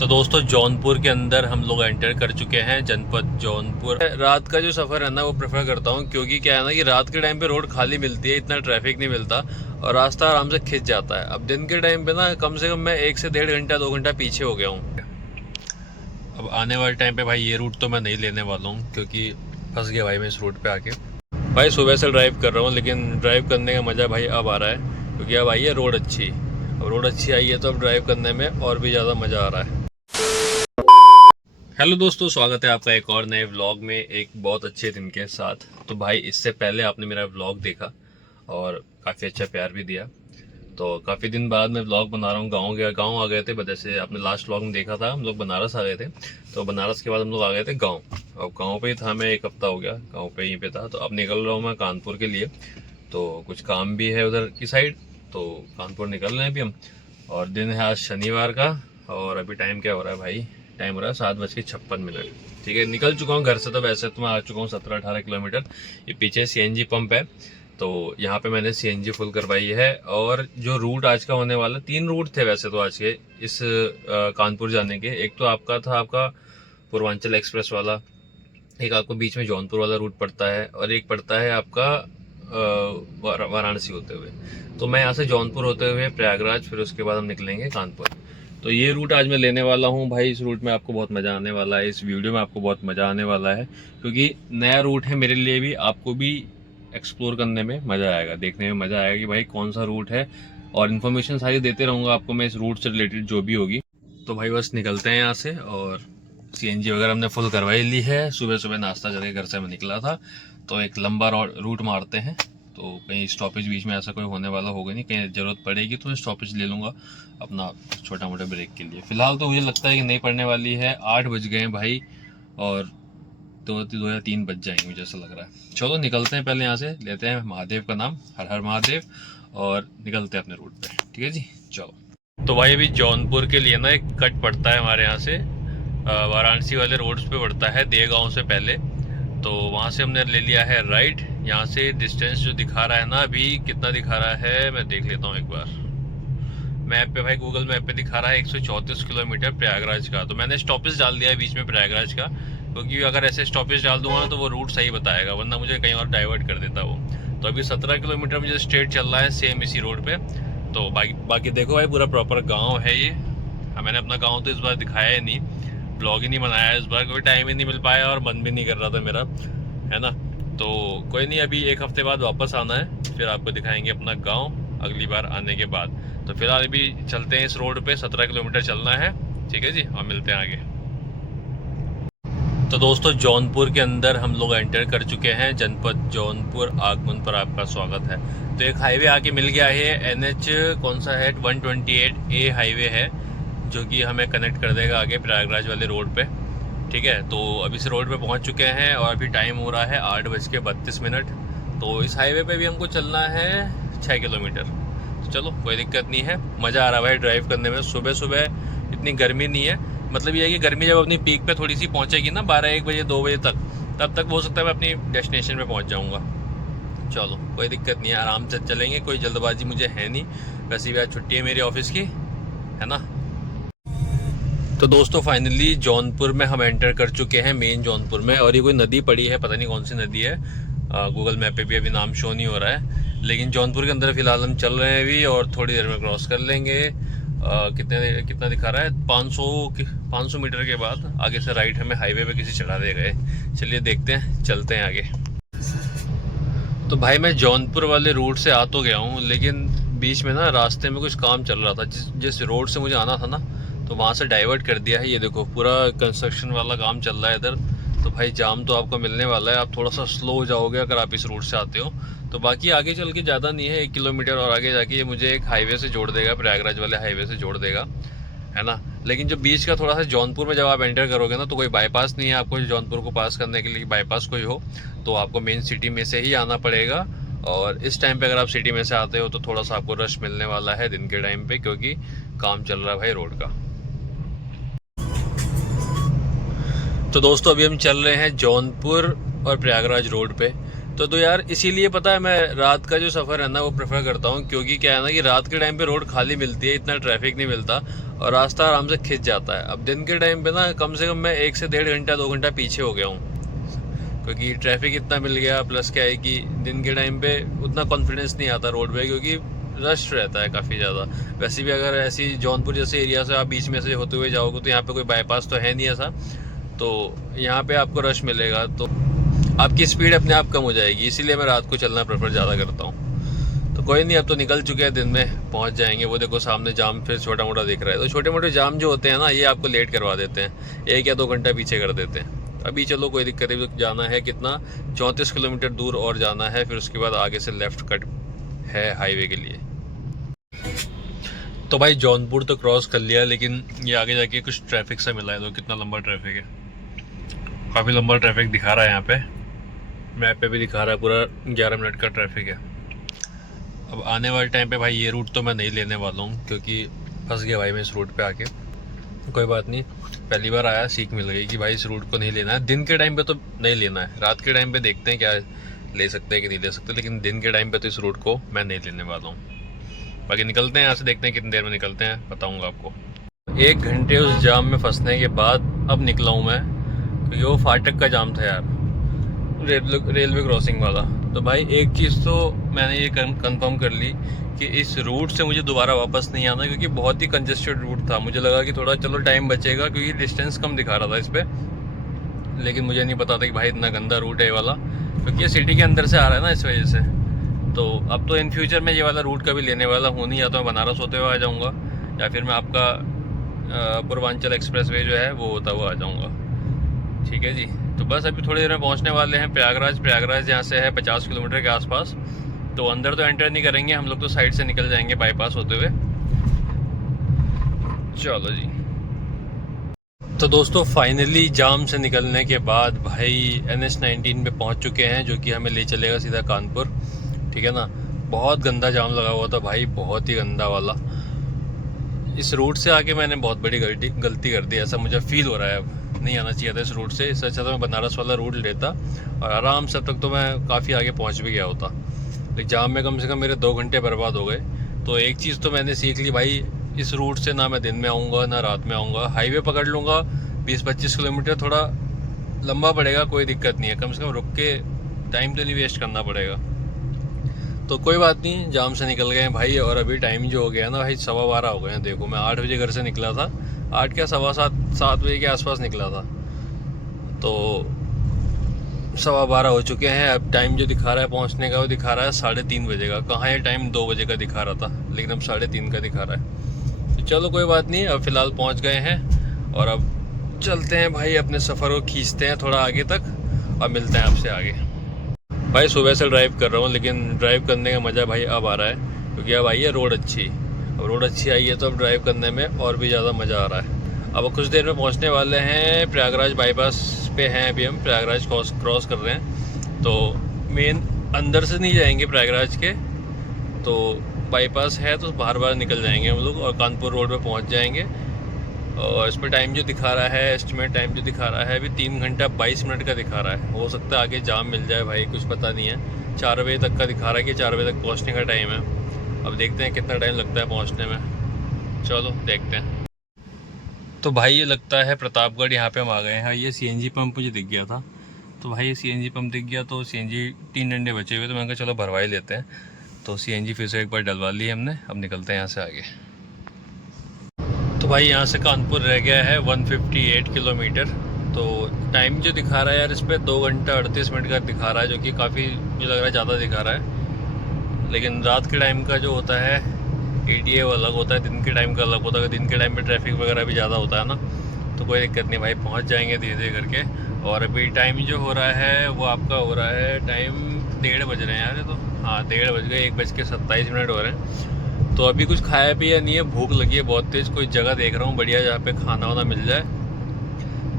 तो दोस्तों जौनपुर के अंदर हम लोग एंटर कर चुके हैं, जनपद जौनपुर। रात का जो सफ़र है ना वो प्रेफर करता हूँ, क्योंकि क्या है ना कि रात के टाइम पे रोड खाली मिलती है, इतना ट्रैफिक नहीं मिलता और रास्ता आराम से खिंच जाता है। अब दिन के टाइम पे ना कम से कम मैं 1 से 1.5 घंटा 2 घंटा पीछे हो गया हूँ। अब आने वाले टाइम पे भाई ये रूट तो मैं नहीं लेने वाला हूँ, क्योंकि फंस गया भाई मैं इस रूट पे आके। भाई सुबह से ड्राइव कर रहा हूँ, लेकिन ड्राइव करने का मज़ा भाई अब आ रहा है, क्योंकि अब आई है रोड अच्छी। अब रोड अच्छी आई है तो अब ड्राइव करने में और भी ज़्यादा मज़ा आ रहा है। हेलो दोस्तों, स्वागत है आपका एक और नए व्लॉग में, एक बहुत अच्छे दिन के साथ। तो भाई इससे पहले आपने मेरा व्लॉग देखा और काफ़ी अच्छा प्यार भी दिया। तो काफ़ी दिन बाद मैं व्लॉग बना रहा हूँ। गाँव आ गए थे, जैसे आपने लास्ट व्लॉग में देखा था हम लोग बनारस आ गए थे। तो बनारस के बाद हम लोग आ गए थे गाँव। अब गाँव पे ही था मैं, 1 हफ्ता हो गया गाँव पे यहीं पे था। तो अब निकल रहा हूँ मैं कानपुर के लिए। तो कुछ काम भी है उधर की साइड, तो कानपुर निकल रहे हैं अभी हम। और दिन है आज शनिवार का, और अभी टाइम क्या हो रहा है भाई? टाइम हो रहा है 7:56। ठीक है, निकल चुका हूँ घर से। तो वैसे तो मैं आ चुका हूँ 17-18 किलोमीटर। ये पीछे सीएनजी पंप है, तो यहाँ पे मैंने सीएनजी फुल करवाई है। और जो रूट आज का होने वाला, 3 रूट थे वैसे तो आज के इस कानपुर जाने के। एक तो आपका पूर्वांचल एक्सप्रेस वाला, एक आपको बीच में जौनपुर वाला रूट पड़ता है, और एक पड़ता है आपका वाराणसी होते हुए। तो मैं यहाँ से जौनपुर होते हुए प्रयागराज, फिर उसके बाद हम निकलेंगे कानपुर। तो ये रूट आज मैं लेने वाला हूँ भाई। इस रूट में आपको बहुत मज़ा आने वाला है, इस वीडियो में आपको बहुत मज़ा आने वाला है, क्योंकि नया रूट है मेरे लिए भी, आपको भी एक्सप्लोर करने में मज़ा आएगा, देखने में मज़ा आएगा कि भाई कौन सा रूट है। और इन्फॉर्मेशन सारी देते रहूँगा आपको मैं इस रूट से रिलेटेड जो भी होगी। तो भाई बस निकलते हैं यहाँ से। और सीएनजी वगैरह हमने फुल करवाई ली है। सुबह सुबह नाश्ता करके घर से मैं निकला था। तो एक लंबा रूट मारते हैं, तो कहीं स्टॉपेज बीच में ऐसा कोई होने वाला होगा नहीं, कहीं ज़रूरत पड़ेगी तो स्टॉपेज ले लूँगा अपना छोटा मोटा ब्रेक के लिए। फ़िलहाल तो मुझे लगता है कि नहीं पड़ने वाली है। 8 बज गए हैं भाई, और 2 या 3 बज जाएंगे मुझे ऐसा लग रहा है। चलो निकलते हैं, पहले यहाँ से लेते हैं महादेव का नाम, हर हर महादेव, और निकलते हैं अपने रूट पे। ठीक है जी, चलो। तो भाई अभी जौनपुर के लिए ना एक कट पड़ता है हमारे यहाँ से, वाराणसी वाले रोड्स पे पड़ता है, देगांव से पहले। तो वहाँ से हमने ले लिया है राइट। यहाँ से डिस्टेंस जो दिखा रहा है ना, अभी कितना दिखा रहा है मैं देख लेता हूँ एक बार मैप पे। भाई गूगल मैप पे दिखा रहा है 134 किलोमीटर प्रयागराज का। तो मैंने स्टॉपेज डाल दिया है बीच में प्रयागराज का, क्योंकि अगर ऐसे स्टॉपेज डाल दूंगा तो वो रूट सही बताएगा, वरना मुझे कहीं और डाइवर्ट कर देता वो। तो अभी 17 किलोमीटर मुझे स्ट्रेट चल रहा है, सेम इसी रोड पे। तो बाकी देखो भाई, पूरा प्रॉपर गाँव है ये। मैंने अपना गाँव तो इस बार दिखाया ही नहीं, ब्लॉग ही नहीं बनाया इस बार, कोई टाइम ही नहीं मिल पाया और मन भी नहीं कर रहा था मेरा, है ना। तो कोई नहीं, अभी 1 हफ्ते बाद वापस आना है, फिर आपको दिखाएंगे अपना गांव अगली बार आने के बाद। तो फिलहाल अभी चलते हैं इस रोड पे, 17 किलोमीटर चलना है। ठीक है जी, और मिलते हैं आगे। तो दोस्तों जौनपुर के अंदर हम लोग एंटर कर चुके हैं, जनपद जौनपुर। आगमन पर आपका स्वागत है। तो एक हाईवे आके मिल गया है, NH कौन सा है, 128A हाईवे है, जो कि हमें कनेक्ट कर देगा आगे प्रयागराज वाले रोड पे। ठीक है, तो अभी इस रोड पे पहुंच चुके हैं और अभी टाइम हो रहा है 8:32। तो इस हाईवे पे भी हमको चलना है 6 किलोमीटर। तो चलो, कोई दिक्कत नहीं है, मज़ा आ रहा है भाई ड्राइव करने में। सुबह सुबह इतनी गर्मी नहीं है, मतलब ये है कि गर्मी जब अपनी पीक पे थोड़ी सी पहुंचेगी ना, 12-1 बजे 2 बजे तक, तब तक हो सकता है मैं अपनी डेस्टिनेशन पे पहुंच जाऊंगा। चलो कोई दिक्कत नहीं है, आराम से चलेंगे, कोई जल्दबाजी मुझे है नहीं। वैसे भी आज छुट्टी है मेरी ऑफिस की, है ना। तो दोस्तों फाइनली जौनपुर में हम एंटर कर चुके हैं, मेन जौनपुर में। और ये कोई नदी पड़ी है, पता नहीं कौन सी नदी है, गूगल मैप पे भी अभी नाम शो नहीं हो रहा है। लेकिन जौनपुर के अंदर फिलहाल हम चल रहे हैं अभी, और थोड़ी देर में क्रॉस कर लेंगे। कितना दिखा रहा है, 500 मीटर के बाद आगे से राइट हमें हाईवे पे किसी चढ़ा दे गए। चलिए देखते हैं, चलते हैं आगे। तो भाई मैं जौनपुर वाले रूट से आ तो गया हूँ, लेकिन बीच में ना रास्ते में कुछ काम चल रहा था, जिस रोड से मुझे आना था ना, तो वहाँ से डाइवर्ट कर दिया है। ये देखो पूरा कंस्ट्रक्शन वाला काम चल रहा है इधर। तो भाई जाम तो आपको मिलने वाला है, आप थोड़ा सा स्लो हो जाओगे अगर आप इस रूट से आते हो। तो बाकी आगे चल के ज़्यादा नहीं है, 1 किलोमीटर और आगे जाके ये मुझे एक हाईवे से जोड़ देगा, प्रयागराज वाले हाईवे से जोड़ देगा, है ना। लेकिन जो बीच का थोड़ा सा जौनपुर में जब आप एंटर करोगे ना, तो कोई बाईपास नहीं है आपको जौनपुर को पास करने के लिए। बाईपास कोई हो तो आपको मेन सिटी में से ही आना पड़ेगा। और इस टाइम पे अगर आप सिटी में से आते हो तो थोड़ा सा आपको रश मिलने वाला है दिन के टाइम पे, क्योंकि काम चल रहा है भाई रोड का। तो दोस्तों अभी हम चल रहे हैं जौनपुर और प्रयागराज रोड पे। तो यार इसीलिए पता है मैं रात का जो सफ़र है ना वो प्रेफर करता हूँ, क्योंकि क्या है ना कि रात के टाइम पे रोड खाली मिलती है, इतना ट्रैफिक नहीं मिलता और रास्ता आराम से खिंच जाता है। अब दिन के टाइम पे ना कम से कम मैं 1 से 1.5 घंटा 2 घंटा पीछे हो गया हूँ, क्योंकि ट्रैफिक इतना मिल गया। प्लस क्या है कि दिन के टाइम पे उतना कॉन्फिडेंस नहीं आता रोड पे, क्योंकि रश रहता है काफ़ी ज़्यादा। वैसे भी अगर ऐसी जौनपुर जैसे एरिया से आप बीच में से होते हुए जाओगे तो यहाँ पे कोई बाईपास तो है नहीं ऐसा, तो यहाँ पे आपको रश मिलेगा तो आपकी स्पीड अपने आप कम हो जाएगी। इसीलिए मैं रात को चलना प्रेफर ज़्यादा करता हूँ। तो कोई नहीं, अब तो निकल चुके हैं, दिन में पहुँच जाएंगे। वो देखो सामने जाम फिर छोटा मोटा दिख रहा है। तो छोटे मोटे जाम जो होते हैं ना ये आपको लेट करवा देते हैं, 1 या 2 घंटा पीछे कर देते हैं। अभी चलो कोई दिक्कत नहीं, जाना है कितना 34 किलोमीटर दूर और जाना है, फिर उसके बाद आगे से लेफ़्ट कट है हाईवे के लिए। तो भाई जौनपुर तो क्रॉस कर लिया, लेकिन ये आगे जाके कुछ ट्रैफिक सा मिला है। तो कितना लंबा ट्रैफिक है, काफ़ी लंबा ट्रैफिक दिखा रहा है यहाँ पे, मैप पे भी दिखा रहा है पूरा 11 मिनट का ट्रैफिक है। अब आने वाले टाइम पे भाई ये रूट तो मैं नहीं लेने वाला हूँ, क्योंकि फंस गया भाई मैं इस रूट पे आके। कोई बात नहीं, पहली बार आया, सीख मिल गई कि भाई इस रूट को नहीं लेना है। दिन के टाइम पे तो नहीं लेना है, रात के टाइम पे देखते हैं क्या ले सकते हैं कि नहीं ले सकते, लेकिन दिन के टाइम पे तो इस रूट को मैं नहीं लेने वाला हूँ। बाकी निकलते हैं यहाँ से, देखते हैं कितनी देर में निकलते हैं, बताऊँगा आपको। 1 घंटे उस जाम में फंसने के बाद अब निकला हूँ मैं, क्योंकि वो फाटक का जाम था यार, रेलवे क्रॉसिंग वाला। तो भाई एक चीज़ तो मैंने ये कंफर्म कर ली कि इस रूट से मुझे दोबारा वापस नहीं आना, क्योंकि बहुत ही कंजेस्टेड रूट था। मुझे लगा कि थोड़ा चलो टाइम बचेगा, क्योंकि डिस्टेंस कम दिखा रहा था इस पर, लेकिन मुझे नहीं पता था कि भाई इतना गंदा रूट है ये वाला, क्योंकि ये सिटी के अंदर से आ रहा है ना, इस वजह से। तो अब तो इन फ्यूचर में ये वाला रूट कभी लेने वाला हूँ नहीं, या तो मैं बनारस होते हुए आ जाऊँगा, या फिर मैं आपका पूर्वांचल एक्सप्रेसवे जो है वो होता हुआ आ जाऊँगा। ठीक है जी, तो बस अभी थोड़ी देर में पहुंचने वाले हैं प्रयागराज यहाँ से है 50 किलोमीटर के आसपास। तो अंदर तो एंटर नहीं करेंगे हम लोग, तो साइड से निकल जाएंगे बाईपास होते हुए। चलो जी। तो दोस्तों फाइनली जाम से निकलने के बाद भाई NH-19 पे पहुंच चुके हैं, जो कि हमें ले चलेगा सीधा कानपुर। ठीक है ना, बहुत गंदा जाम लगा हुआ था भाई, बहुत ही गंदा वाला। इस रूट से आके मैंने बहुत बड़ी गलती कर दी, ऐसा मुझे फील हो रहा है। अब नहीं आना चाहिए था इस रूट से, इससे अच्छा तो मैं बनारस वाला रूट लेता और आराम से अब तक तो मैं काफ़ी आगे पहुंच भी गया होता। लेकिन जाम में कम से कम मेरे 2 घंटे बर्बाद हो गए। तो एक चीज़ तो मैंने सीख ली भाई, इस रूट से ना मैं दिन में आऊँगा ना रात में आऊँगा। हाईवे पकड़ लूँगा 20-25 किलोमीटर, थोड़ा लंबा पड़ेगा, कोई दिक्कत नहीं है, कम से कम रुक के टाइम तो नहीं वेस्ट करना पड़ेगा। तो कोई बात नहीं, जाम से निकल गए हैं भाई। और अभी टाइम जो हो गया है ना भाई, 12:15 हो गए हैं। देखो मैं 8 बजे घर से निकला था, 8 क्या 7:15 बजे के आसपास निकला था, तो 12:15 हो चुके हैं। अब टाइम जो दिखा रहा है पहुंचने का, वो दिखा रहा है 3:30 बजे का। कहाँ ये टाइम 2 बजे का दिखा रहा था, लेकिन अब 3:30 का दिखा रहा है। तो चलो कोई बात नहीं, अब फ़िलहाल पहुँच गए हैं और अब चलते हैं भाई, अपने सफ़र को खींचते हैं थोड़ा आगे तक और मिलते हैं आपसे आगे। भाई सुबह से ड्राइव कर रहा हूँ, लेकिन ड्राइव करने का मज़ा भाई अब आ रहा है, क्योंकि अब आई है रोड अच्छी। अब रोड अच्छी आई है तो अब ड्राइव करने में और भी ज़्यादा मज़ा आ रहा है। अब कुछ देर में पहुँचने वाले हैं प्रयागराज बाईपास पे हैं अभी हम, प्रयागराज क्रॉस कर रहे हैं। तो मेन अंदर से नहीं जाएंगे प्रयागराज के, तो बाईपास है तो बाहर निकल जाएंगे हम लोग और कानपुर रोड पर पहुँच जाएंगे। और इस पर टाइम जो दिखा रहा है, एस्टिमेट टाइम जो दिखा रहा है अभी 3 घंटा 22 मिनट का दिखा रहा है। हो सकता है आगे जाम मिल जाए भाई, कुछ पता नहीं है। 4 बजे तक का दिखा रहा है कि 4 बजे तक पहुंचने का टाइम है। अब देखते हैं कितना टाइम लगता है पहुंचने में, चलो देखते हैं। तो भाई ये लगता है प्रतापगढ़, यहाँ पे हम आ गए हैं। ये CNG पंप मुझे दिख गया था, तो भाई ये CNG पंप दिख गया, तो CNG 3 डंडे बचे हुए, तो मैंने कहा चलो भरवा ही लेते हैं। तो CNG फिर से एक बार डलवा ली हमने, अब निकलते हैं यहाँ से आगे। तो भाई यहाँ से कानपुर रह गया है 158 किलोमीटर। तो टाइम जो दिखा रहा है यार इस पर 2 घंटा 38 मिनट का दिखा रहा है, जो कि काफ़ी मुझे लग रहा है ज़्यादा दिखा रहा है। लेकिन रात के टाइम का जो होता है ETA वो अलग होता है, दिन के टाइम का अलग होता है। दिन के टाइम पे ट्रैफिक वगैरह भी ज़्यादा होता है ना, तो कोई दिक्कत नहीं भाई, पहुँच जाएंगे धीरे धीरे करके। और अभी टाइम जो हो रहा है वो आपका हो रहा है टाइम 1:30 बज रहे हैं यार, तो हाँ 1:30 बज गए, 1:27 हो रहे हैं। तो अभी कुछ खाया पिया नहीं है, भूख लगी है बहुत तेज़। कोई जगह देख रहा हूँ बढ़िया जहाँ पे खाना वाना मिल जाए,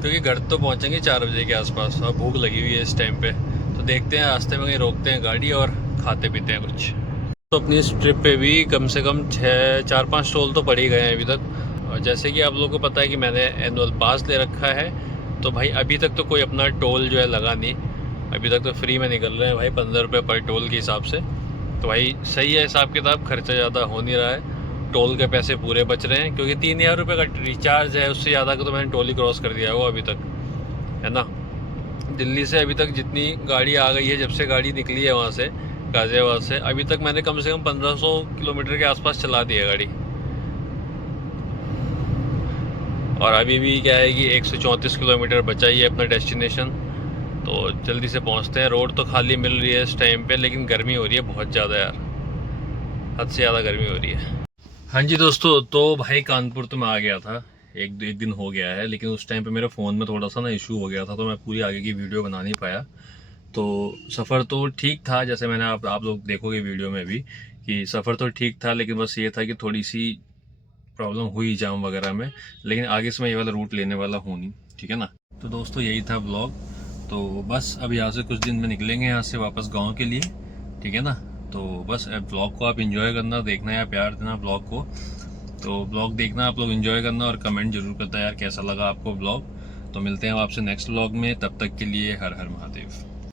क्योंकि घर तो पहुँचेंगे 4 बजे के आसपास और भूख लगी हुई है इस टाइम पे। तो देखते हैं रास्ते में कहीं रोकते हैं गाड़ी और खाते पीते हैं कुछ। तो अपनी इस ट्रिप पे भी कम से कम 4-5 टोल तो पड़ ही गए हैं अभी तक। और जैसे कि आप लोगों को पता है कि मैंने एनुअल पास ले रखा है, तो भाई अभी तक तो कोई अपना टोल जो है लगा नहीं। अभी तक तो फ्री में निकल रहे हैं भाई, 15 रुपये पर टोल के हिसाब से। तो भाई सही है हिसाब किताब, खर्चा ज़्यादा हो नहीं रहा है, टोल के पैसे पूरे बच रहे हैं, क्योंकि 3000 रुपये का रिचार्ज है, उससे ज़्यादा का तो मैंने टोल ही क्रॉस कर दिया है अभी तक, है ना। दिल्ली से अभी तक जितनी गाड़ी आ गई है, जब से गाड़ी निकली है वहाँ से गाज़ियाबाद से, अभी तक मैंने कम से कम 1500 किलोमीटर के आसपास चला दी है गाड़ी। और अभी भी क्या है कि 134 किलोमीटर बचा ही है अपना डेस्टिनेशन, तो जल्दी से पहुँचते हैं। रोड तो खाली मिल रही है इस टाइम पे, लेकिन गर्मी हो रही है बहुत ज़्यादा यार, हद से ज़्यादा गर्मी हो रही है। हाँ जी दोस्तों, तो भाई कानपुर तो मैं आ गया था, एक दिन हो गया है, लेकिन उस टाइम पे मेरे फ़ोन में थोड़ा सा ना इशू हो गया था, तो मैं पूरी आगे की वीडियो बना नहीं पाया। तो सफ़र तो ठीक था, जैसे मैंने आप लोग देखोगे वीडियो में भी कि सफ़र तो ठीक था, लेकिन बस ये था कि थोड़ी सी प्रॉब्लम हुई जाम वगैरह में, लेकिन आगे से मैं ये वाला रूट लेने वाला हूँ नहीं, ठीक है ना। तो दोस्तों यही था ब्लॉग, तो बस अब यहाँ से कुछ दिन में निकलेंगे यहाँ से वापस गाँव के लिए, ठीक है ना। तो बस ब्लॉग को आप इंजॉय करना, देखना या प्यार देना ब्लॉग को। तो ब्लॉग देखना आप लोग, एंजॉय करना और कमेंट जरूर करता यार कैसा लगा आपको ब्लॉग। तो मिलते हैं आपसे नेक्स्ट ब्लॉग में, तब तक के लिए हर हर महादेव।